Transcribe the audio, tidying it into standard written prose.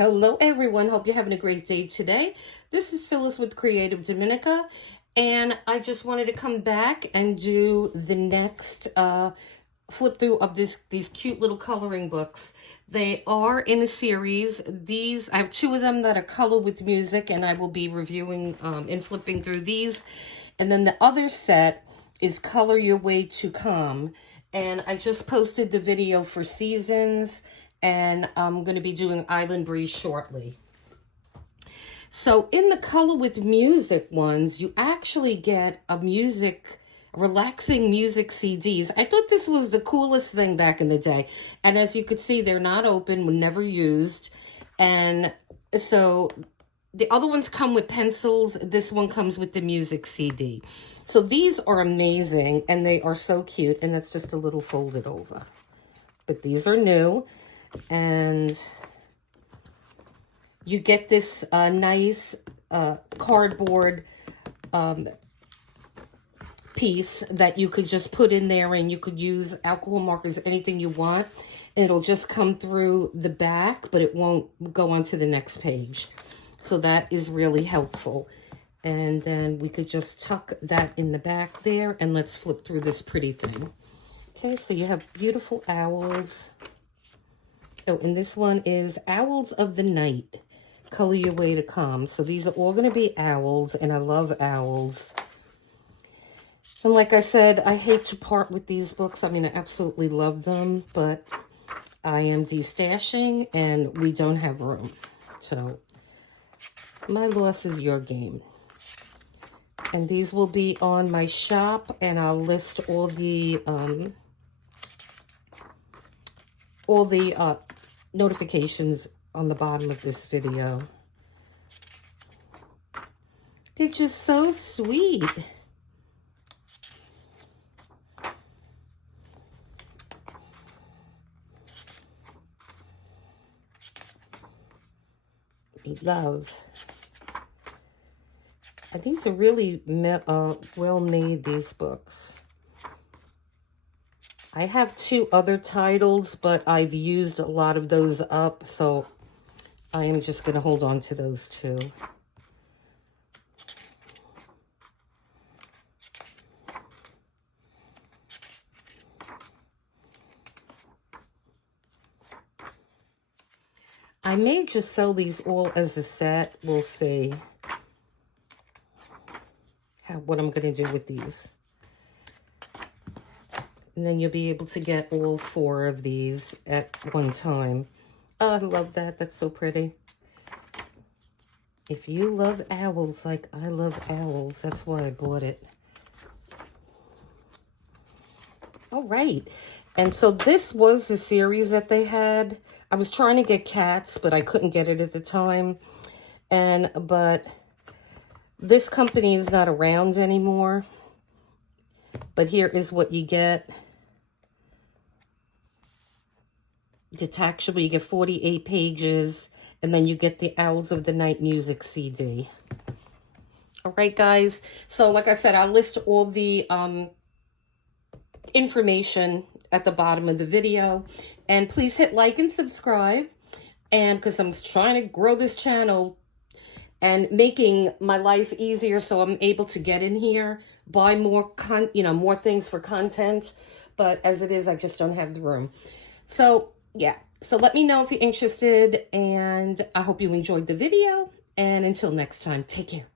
Hello everyone, hope you're having a great day today. This is Phyllis with CreativeDomenica, and I just wanted to come back and do the next flip through of these cute little coloring books. They are in a series. I have two of them that are color with music, and I will be reviewing and flipping through these. And then the other set is Color Your Way to Calm. And I just posted the video for seasons, and I'm going to be doing Island Breeze shortly. So in the color with music ones, you actually get relaxing music CDs. I thought this was the coolest thing back in the day. And as you could see, they're not open, were never used. And so the other ones come with pencils. This one comes with the music CD. So these are amazing, and they are so cute. And that's just a little folded over. But these are new. And you get this nice cardboard piece that you could just put in there, and you could use alcohol markers, anything you want. And it'll just come through the back, but it won't go onto the next page. So that is really helpful. And then we could just tuck that in the back there, and let's flip through this pretty thing. Okay, so you have beautiful owls. Oh, and this one is Owls of the Night, Color Your Way to Calm. So these are all going to be owls, and I love owls. And like I said, I hate to part with these books. I mean, I absolutely love them, but I am destashing, and we don't have room. So my loss is your game. And these will be on my shop, and I'll list all the notifications on the bottom of this video. They're just so sweet. Love. And these are really well made, these books. I have two other titles, but I've used a lot of those up, so I am just going to hold on to those two. I may just sell these all as a set. We'll see what I'm going to do with these. And then you'll be able to get all 4 of these at one time. Oh, I love that. That's so pretty. If you love owls like I love owls, that's why I bought it. All right. And so this was the series that they had. I was trying to get cats, but I couldn't get it at the time. But this company is not around anymore. But here is what you get. Detachable, you get 48 pages, and then you get the Owls of the Night music CD. All right, guys. So like I said, I'll list all the information at the bottom of the video. And please hit like and subscribe. And because I'm trying to grow this channel and making my life easier so I'm able to get in here, buy more more things for content. But as it is, I just don't have the room. So yeah, so let me know if you're interested, and I hope you enjoyed the video. And until next time, take care.